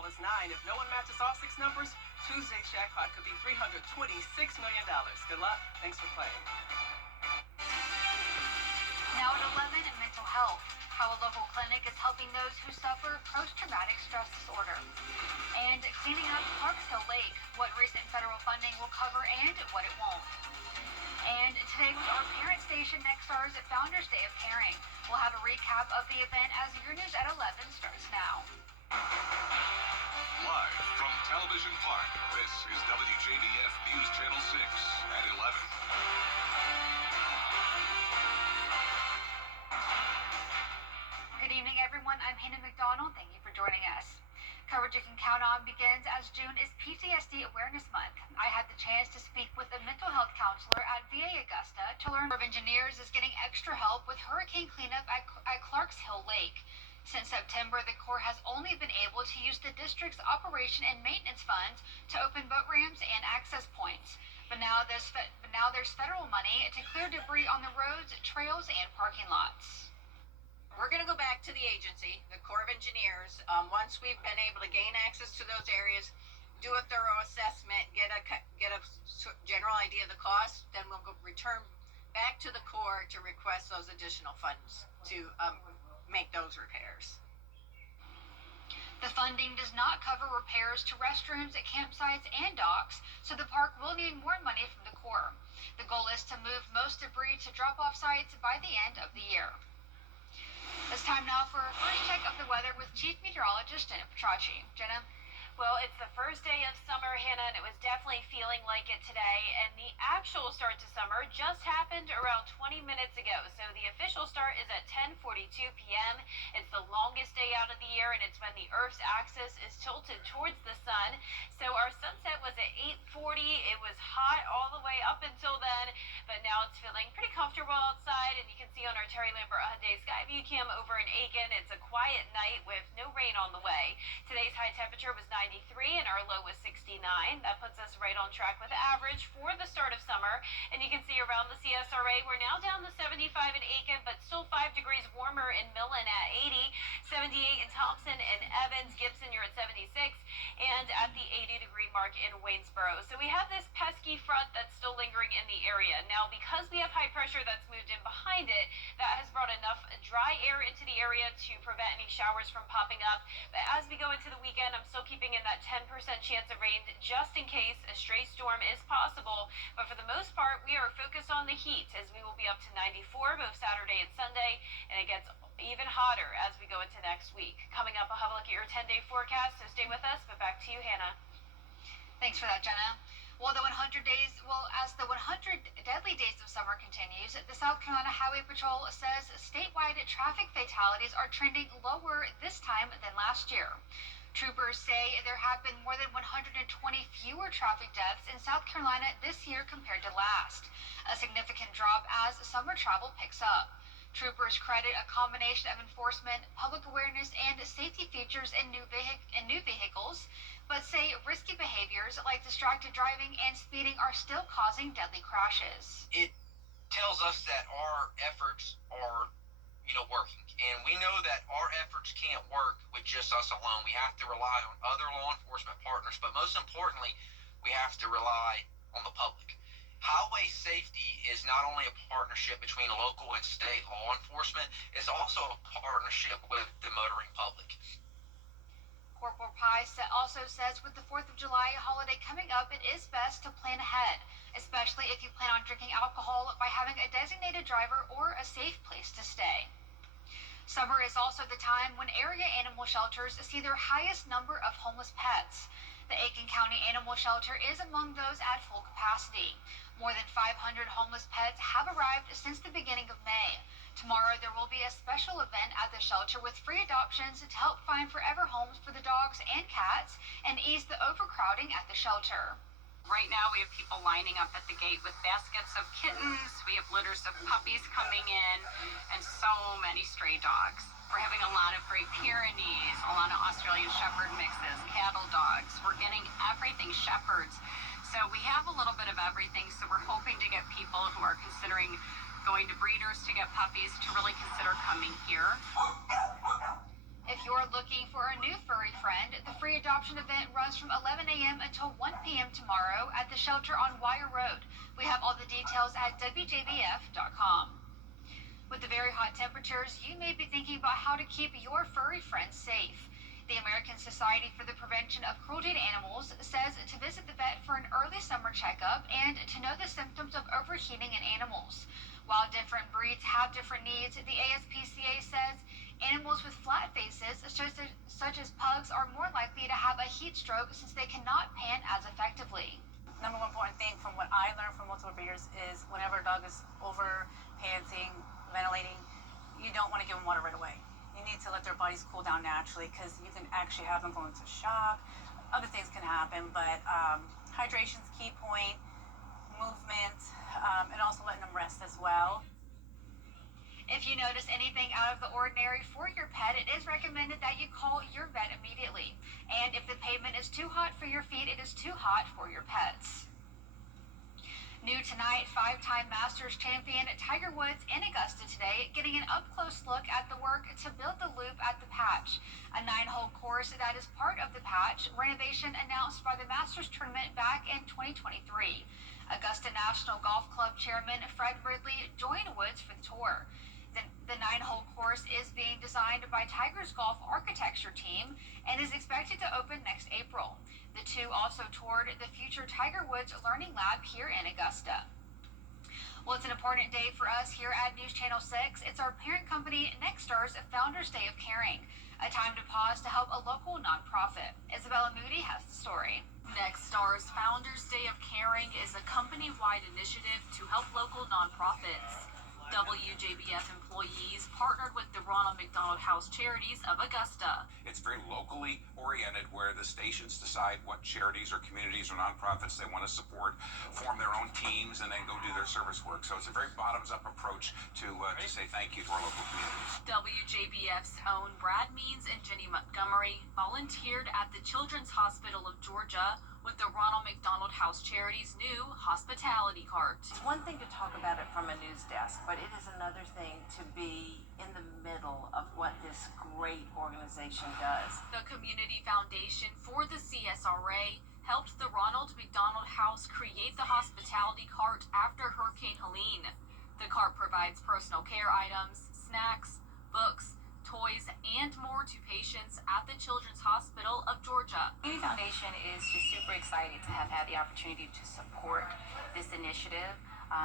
small as 9. If no one matches all 6 numbers, Tuesday's jackpot could be $326 million. Good luck. Thanks for playing. Now at 11, in mental health, how a local clinic is helping those who suffer post-traumatic stress disorder. And cleaning up Clarks Hill Lake, what recent federal funding will cover and what it won't. And today with our parent station, Nexstar's Founders Day of Caring. We'll have a recap of the event as Your News at 11 starts now. Live from Television Park, this is WJBF News Channel 6 at 11. Good evening, everyone. I'm Hannah McDonald. Thank you for joining us. Coverage you can count on begins as June is PTSD Awareness Month. I had the chance to speak with a mental health counselor at VA Augusta to learn Corps of Engineers is getting extra help with hurricane cleanup at Clarks Hill Lake. Since September, the Corps has only been able to use the district's operation and maintenance funds to open boat ramps and access points. But now there's federal money to clear debris on the roads, trails, and parking lots. We're going to go back to the agency, the Corps of Engineers, once we've been able to gain access to those areas, do a thorough assessment, get a general idea of the cost, then we'll return back to the Corps to request those additional funds to make those repairs. The funding does not cover repairs to restrooms, campsites, and docks, so the park will need more money from the Corps. The goal is to move most debris to drop-off sites by the end of the year. It's time now for a first check of the weather with Chief Meteorologist Jenna Petracci. Jenna? Well, it's the first day of summer, Hannah, and it was definitely feeling like it today. And the actual start to summer just happened around 20 minutes ago. So the official start is at 10:42 p.m. It's the longest day out of the year, and it's when the Earth's axis is tilted towards the sun. So our sunset was at 8:40. It was hot all the way up until then, but now it's feeling pretty comfortable outside. And you can see on our Terry Lambert Hyundai Skyview Cam over in Aiken, it's a quiet night with no rain on the way. Today's high temperature was 93 and our low was 69. That puts us right on track with average for the start of summer. And you can see around the CSRA, we're now down to 75 in Aiken, but still 5 degrees warmer in Millen at 80, 78 in Thompson and Evans. Gibson, you're at 76, and at the 80-degree mark in Waynesboro. So we have this pesky front that's still lingering in the area. Now, because we have high pressure that's moved in behind it, that has brought enough dry air into the area to prevent any showers from popping up. But as we go into the weekend, I'm still keeping in that 10% chance of rain just in case a stray storm is possible. But for the most part, we are focused on the heat as we will be up to 94 both Saturday and Sunday, and it gets even hotter as we go into next week. Coming up, I'll have a look at your 10-day forecast, so stay with us. But back to you, Hannah. Thanks for that, Jenna. As the 100 deadly days of summer continues, the South Carolina Highway Patrol says statewide traffic fatalities are trending lower this time than last year. Troopers say there have been more than 120 fewer traffic deaths in South Carolina this year compared to last, a significant drop as summer travel picks up. Troopers credit a combination of enforcement, public awareness, and safety features in new vehicles, but say risky behaviors like distracted driving and speeding are still causing deadly crashes. It tells us that our efforts are working. And we know that our efforts can't work with just us alone. We have to rely on other law enforcement partners, but most importantly, we have to rely on the public. Highway safety is not only a partnership between local and state law enforcement, it's also a partnership with the motoring public. Corporal Pye also says with the 4th of July holiday coming up, it is best to plan ahead, especially if you plan on drinking alcohol, by having a designated driver or a safe place to stay. Summer is also the time when area animal shelters see their highest number of homeless pets. The Aiken County Animal Shelter is among those at full capacity. More than 500 homeless pets have arrived since the beginning of May. Tomorrow there will be a special event at the shelter with free adoptions to help find forever homes for the dogs and cats and ease the overcrowding at the shelter. Right now we have people lining up at the gate with baskets of kittens. We have litters of puppies coming in and so many stray dogs. We're having a lot of Great Pyrenees, a lot of Australian Shepherd mixes, cattle dogs. We're getting everything shepherds. So we have a little bit of everything. So we're hoping to get people who are considering going to breeders to get puppies to really consider coming here. If you're looking for a new furry friend, the free adoption event runs from 11 a.m. until 1 p.m. tomorrow at the shelter on Wire Road. We have all the details at WJBF.com. With the very hot temperatures, you may be thinking about how to keep your furry friends safe. The American Society for the Prevention of Cruelty to Animals says to visit the vet for an early summer checkup and to know the symptoms of overheating in animals. While different breeds have different needs, the ASPCA says animals with flat faces, such as pugs, are more likely to have a heat stroke since they cannot pant as effectively. Number one important thing from what I learned from multiple breeders is whenever a dog is over panting, ventilating, you don't want to give them water right away. You need to let their bodies cool down naturally because you can actually have them go into shock. Other things can happen, but hydration's key point, movement, and also letting them rest as well. If you notice anything out of the ordinary for your pet, it is recommended that you call your vet immediately. And if the pavement is too hot for your feet, it is too hot for your pets. New tonight, 5-time Masters champion Tiger Woods in Augusta today, getting an up-close look at the work to build the loop at the Patch, a 9-hole course that is part of the Patch renovation announced by the Masters tournament back in 2023. Augusta National Golf Club chairman Fred Ridley joined Woods for the tour. The 9-hole course is being designed by Tiger's Golf Architecture team and is expected to open next April. The two also toured the future Tiger Woods Learning Lab here in Augusta. Well, it's an important day for us here at News Channel 6. It's our parent company, Nexstar's Founders Day of Caring, a time to pause to help a local nonprofit. Isabella Moody has the story. Nexstar's Founders Day of Caring is a company-wide initiative to help local nonprofits. WJBF employees partnered with the Ronald McDonald House Charities of Augusta. It's very locally oriented where the stations decide what charities or communities or nonprofits they want to support, form their own teams, and then go do their service work. So it's a very bottoms-up approach to say thank you to our local communities. WJBF's own Brad Means and Jenny Montgomery volunteered at the Children's Hospital of Georgia with the Ronald McDonald House Charities' new hospitality cart. It's one thing to talk about it from a news desk, but it is another thing to be in the middle of what this great organization does. The Community Foundation for the CSRA helped the Ronald McDonald House create the hospitality cart after Hurricane Helene. The cart provides personal care items, snacks, books, toys, and more to patients at the Children's Hospital of Georgia. The Community Foundation is just super excited to have had the opportunity to support this initiative.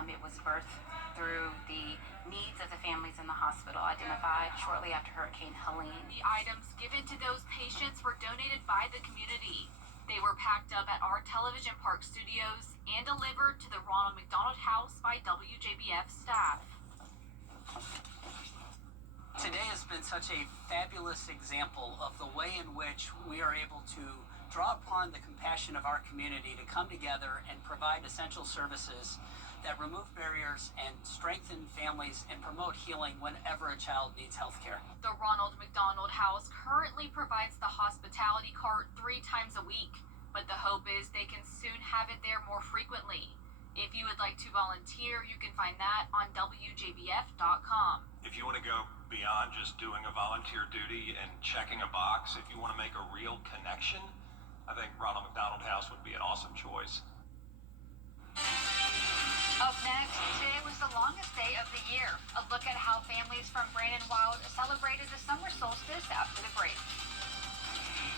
It was birthed through the needs of the families in the hospital identified shortly after Hurricane Helene. The items given to those patients were donated by the community. They were packed up at our television park studios and delivered to the Ronald McDonald House by WJBF staff. Today has been such a fabulous example of the way in which we are able to draw upon the compassion of our community to come together and provide essential services that remove barriers and strengthen families and promote healing whenever a child needs health care. The Ronald McDonald House currently provides the hospitality cart 3 times a week, but the hope is they can soon have it there more frequently. If you would like to volunteer, you can find that on WJBF.com. If you want to go beyond just doing a volunteer duty and checking a box, if you want to make a real connection, I think Ronald McDonald House would be an awesome choice. Up next, today was the longest day of the year. A look at how families from Brandon Wild celebrated the summer solstice after the break.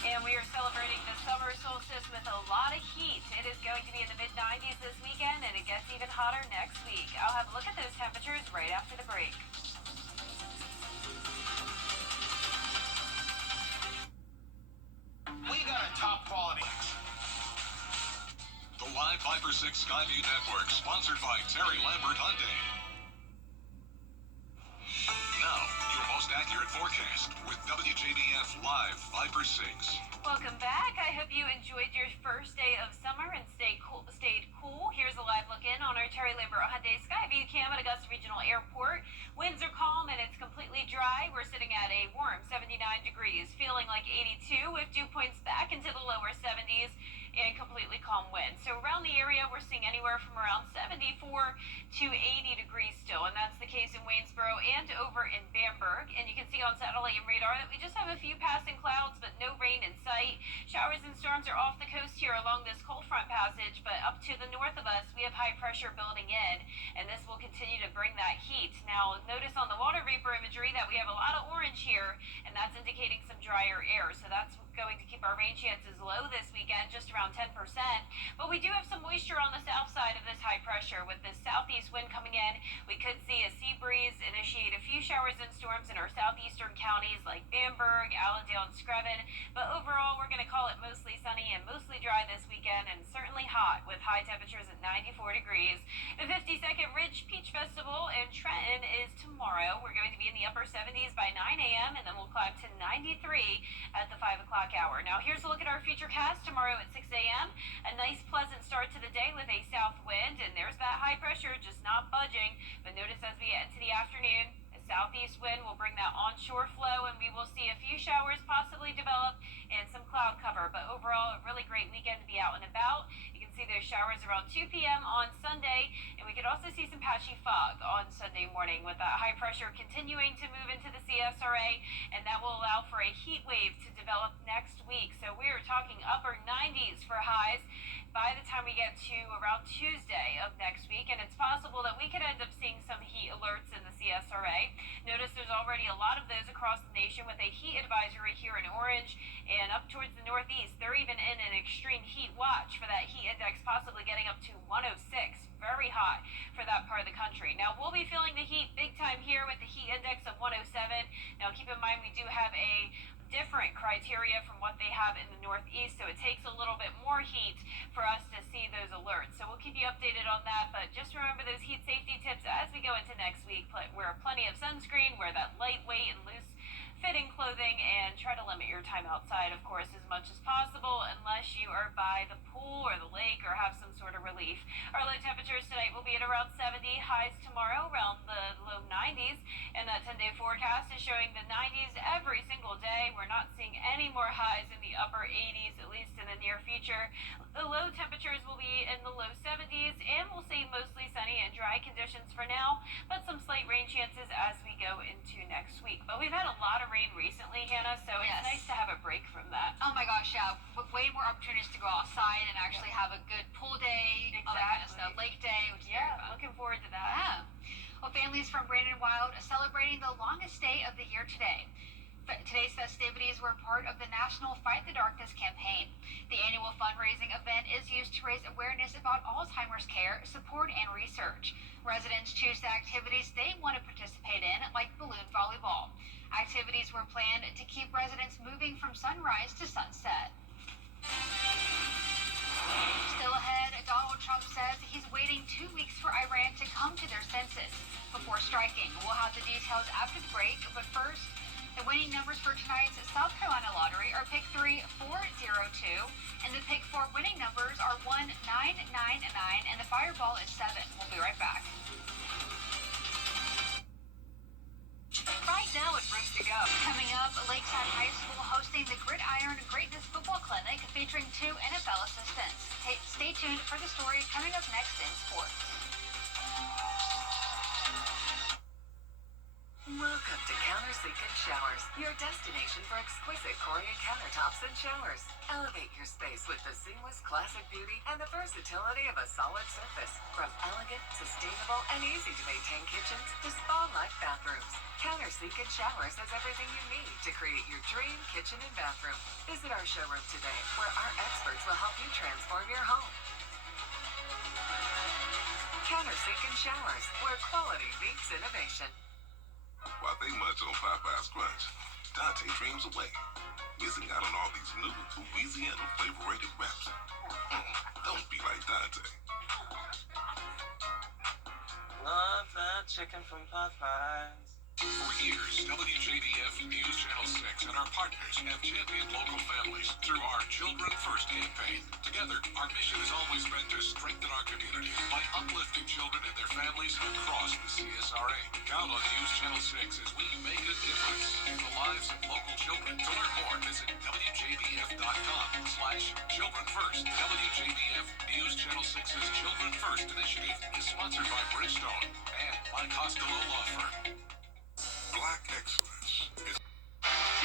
And we are celebrating the summer solstice with a lot of heat. It is going to be in the mid-90s this weekend, and it gets even hotter next week. I'll have a look at those temperatures right after the break. We got a top quality. The Live 5-for-6 Skyview Network, sponsored by Terry Lambert Hyundai. Now, your most accurate forecast with WJBF Live 5-for-6. Welcome back. I hope you enjoyed your first day of summer and stayed cool. Here's a live look in on our Terry Lambert Hyundai Skyview cam at Augusta Regional Airport. Winds are calm and it's completely dry. We're sitting at a warm 79 degrees, feeling like 82 with dew points back into the lower 70s. and completely calm winds. So around the area, we're seeing anywhere from around 74 to 80 degrees still, and that's the case in Waynesboro and over in Bamberg. And you can see on satellite and radar that we just have a few passing clouds, but no rain in sight. Showers and storms are off the coast here along this cold front passage, but up to the north of us, we have high pressure building in, and this will continue to bring that heat. Now, notice on the water vapor imagery that we have a lot of orange here, and that's indicating some drier air, so that's going to keep our rain chances low this weekend, just around 10%. But we do have some moisture on the south side of this high pressure. With this southeast wind coming in, we could see a sea breeze initiate a few showers and storms in our southeastern counties like Bamberg, Allendale, and Screven. But overall, we're going to call it mostly sunny and mostly dry this weekend, and certainly hot with high temperatures at 94 degrees. The 52nd Ridge Peach Festival in Trenton is tomorrow. We're going to be in the upper 70s by 9 a.m., and then we'll climb to 93 at the 5 o'clock hour. Now, here's a look at our futurecast tomorrow at 6 a.m. A nice, pleasant start to the day with a south wind, and there's that high pressure just not budging. But notice as we get into the afternoon, a southeast wind will bring that onshore flow, and we will see a few showers possibly develop and some cloud cover. But overall, a really great weekend to be out and about. You can see those showers around 2 p.m. on Sunday, and we could also see some patchy fog on Sunday morning with that high pressure continuing to move into the CSRA, and that will allow for a heat wave to develop next week. So we are talking upper 90s for highs by the time we get to around Tuesday of next week, and it's possible that we could end up seeing some heat alerts in the CSRA. Notice there's already a lot of those across the nation with a heat advisory here in orange, and up towards the northeast, they're even in an extreme heat watch for that heat index possibly getting up to 106. Very hot for that part of the country. Now, we'll be feeling the heat big time here with the heat index of 107. Now, keep in mind we do have a different criteria from what they have in the northeast, so it takes a little bit more heat for us to see those alerts. So we'll keep you updated on that, but just remember those heat safety tips as we go into next week. Wear plenty of sunscreen, wear that lightweight and loose fitting clothing, and try to limit your time outside, of course, as much as possible, unless you are by the pool or the lake or have some sort of relief. Our low temperatures tonight will be at around 70, highs tomorrow around the low 90s, and that 10-day forecast is showing the 90s every single day. We're not seeing any more highs in the upper 80s, at least in the near future. The low temperatures will be in the low 70s, and we'll see mostly sunny and dry conditions for now, but some slight rain chances as we go into next week. But we've had a lot of rain recently, Hannah, so it's nice to have a break from that. Oh my gosh, yeah. Way more opportunities to go outside and actually have a good pool day, all that kind of stuff. Lake day, which is very fun. Looking forward to that. Yeah. Well, families from Brandon Wild are celebrating the longest day of the year today. Today's festivities were part of the National Fight the Darkness campaign. The annual fundraising event is used to raise awareness about Alzheimer's care, support, and research. Residents choose the activities they want to participate in, like balloon volleyball. Activities were planned to keep residents moving from sunrise to sunset. Still ahead, Donald Trump says he's waiting 2 weeks for Iran to come to their senses before striking. We'll have the details after the break, but first, the winning numbers for tonight's South Carolina lottery are pick 3, 4, 0, 2, and the pick 4 winning numbers are 1, 9, 9, 9, and the fireball is 7. We'll be right back. Right now at Rooms to Go. Coming up, Lakeside High School hosting the Gridiron Greatness Football Clinic featuring 2 NFL assistants. Stay tuned for the story coming up next in sports. Welcome to Countersink and Showers, your destination for exquisite Korean countertops and showers. Elevate your space with the seamless classic beauty and the versatility of a solid surface. From elegant, sustainable, and easy-to-maintain kitchens to spa-like bathrooms, Countersink and Showers has everything you need to create your dream kitchen and bathroom. Visit our showroom today, where our experts will help you transform your home. Countersink and Showers, where quality meets innovation. While they munch on Popeye's Crunch, Dante dreams away, missing out on all these new Louisiana flavorated wraps. Don't be like Dante. Love that chicken from Popeyes. For years, WJBF News Channel 6 and our partners have championed local families through our Children First campaign. Together, our mission has always been to strengthen our community by uplifting children and their families across the CSRA. Count on News Channel 6 as we make a difference in the lives of local children. To learn more, visit WJBF.com/Children First. WJBF News Channel 6's Children First initiative is sponsored by Bridgestone and by Costello Law Firm. Black excellence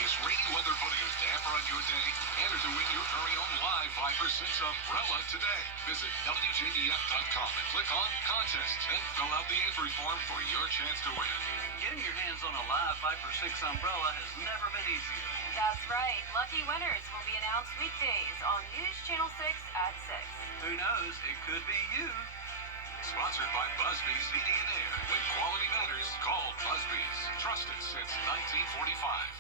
is rainy weather putting a damper on your day? Enter to win your very own live Viper 6 umbrella today. Visit WJBF.com and click on Contests. Then fill out the entry form for your chance to win. Getting your hands on a live Viper 6 umbrella has never been easier. That's right. Lucky winners will be announced weekdays on News Channel 6 at 6. Who knows? It could be you. Sponsored by Busby's Heating and Air. When quality matters, call Busby's. Trusted since 1945.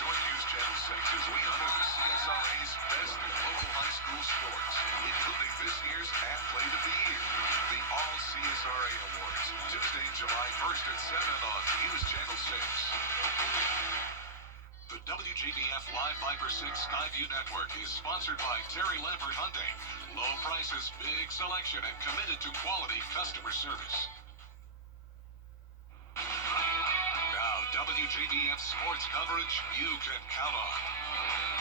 Join News Channel 6 as we honor the CSRA's best in local high school sports, including this year's Athlete of the Year, the All CSRA Awards, Tuesday, July 1st at 7 on News Channel 6. The WJBF Live Viper 6 Skyview Network is sponsored by Terry Lambert Hyundai. Low prices, big selection, and committed to quality customer service. Now, WJBF sports coverage you can count on.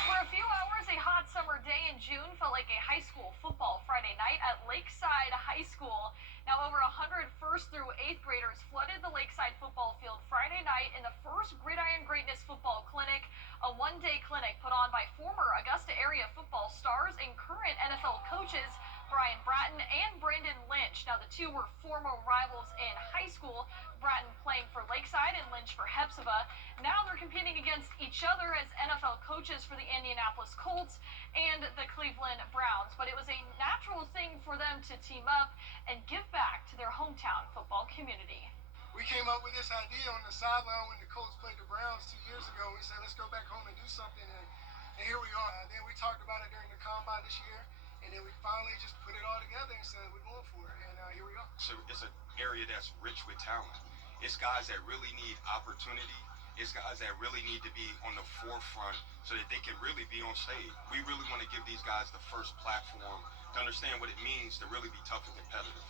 For a few hours, a hot summer day in June felt like a high school football Friday night at Lakeside High School. Now, over 100 first through 8th graders flooded the Lakeside football field Friday night in the first Gridiron Greatness Football Clinic, a one-day clinic put on by former Augusta area football stars and current NFL coaches Brian Bratton and Brandon Lynch. Now, the two were former rivals in high school, Bratton playing for Lakeside and Lynch for Hephzibah. Now they're competing against each other as NFL coaches for the Indianapolis Colts and the Cleveland Browns. But it was a natural thing for them to team up and give back to their hometown football community. We came up with this idea on the sideline when the Colts played the Browns 2 years ago. We said, let's go back home and do something, and here we are. Then we talked about it during the combine this year, and then we finally just put it all together and said we're going for it, and here we are. So it's an area that's rich with talent. It's guys that really need opportunity. It's guys that really need to be on the forefront so that they can really be on stage. We really want to give these guys the first platform to understand what it means to really be tough and competitive.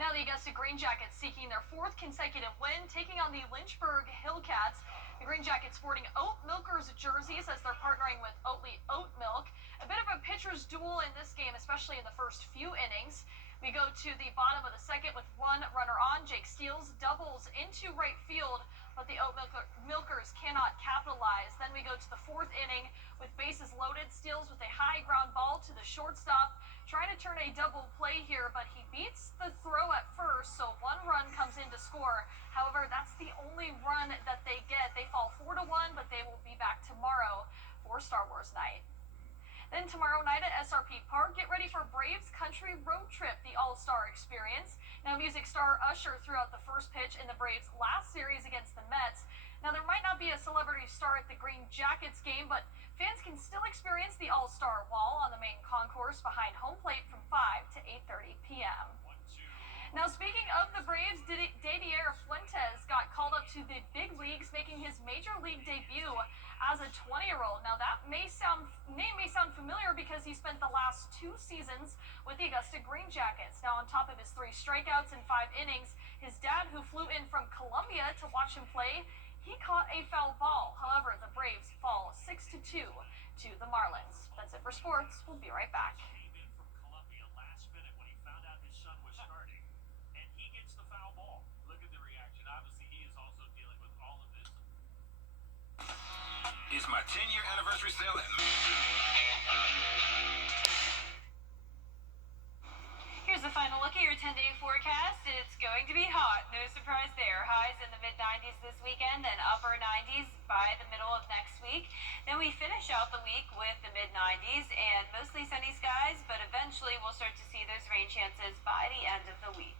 Now the Augusta Green Jackets seeking their 4th consecutive win, taking on the Lynchburg Hillcats. The Green Jackets sporting Oat Milkers jerseys as they're partnering with Oatly Oat Milk. A bit of a pitcher's duel in this game, especially in the first few innings. We go to the bottom of the second with one runner on. Jake Steele doubles into right field, but the Oat Milkers cannot capitalize. Then we go to the 4th inning with bases loaded. Steele with a high ground ball to the shortstop, trying to turn a double play here, but he beats the throw at first, so one run comes in to score. However, that's the only run that they get. They fall 4-1, but they will be back tomorrow for Star Wars night. Then tomorrow night at SRP Park, get ready for Braves Country Road Trip, the All-Star Experience. Now, music star Usher threw out the first pitch in the Braves' last series against the Mets. Now, there might not be a celebrity star at the Green Jackets game, but fans can still experience the All-Star Wall on the main concourse behind home plate from 5 to 8:30 p.m. Now, speaking of the Braves, Didier Fuentes got called up to the big leagues, making his major league debut as a 20-year-old. Now, that name may sound familiar because he spent the last 2 seasons with the Augusta Green Jackets. Now, on top of his 3 strikeouts in 5 innings, his dad, who flew in from Colombia to watch him play, he caught a foul ball. However, the Braves fall 6-2 to the Marlins. That's it for sports. We'll be right back. It's my 10-year anniversary sale at... Here's the final look at your 10-day forecast. It's going to be hot. No surprise there. Highs in the mid-90s this weekend and upper 90s by the middle of next week. Then we finish out the week with the mid-90s and mostly sunny skies, but eventually we'll start to see those rain chances by the end of the week.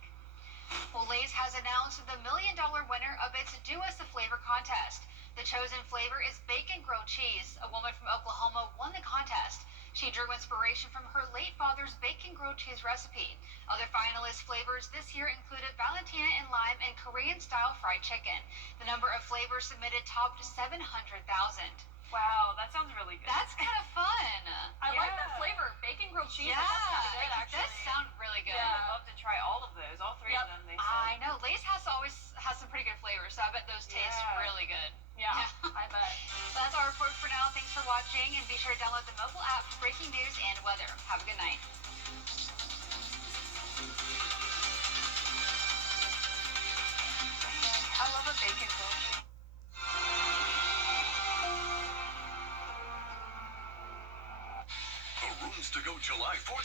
Well, Lay's has announced the $1 million winner of its Do Us a Flavor contest. The chosen flavor is bacon grilled cheese. A woman from Oklahoma won the contest. She drew inspiration from her late father's bacon grilled cheese recipe. Other finalist flavors this year included Valentina and lime and Korean-style fried chicken. The number of flavors submitted topped 700,000. Wow, that sounds really good. That's kind of fun. tonight. I love a bacon toast. The Rooms to Go July 4th.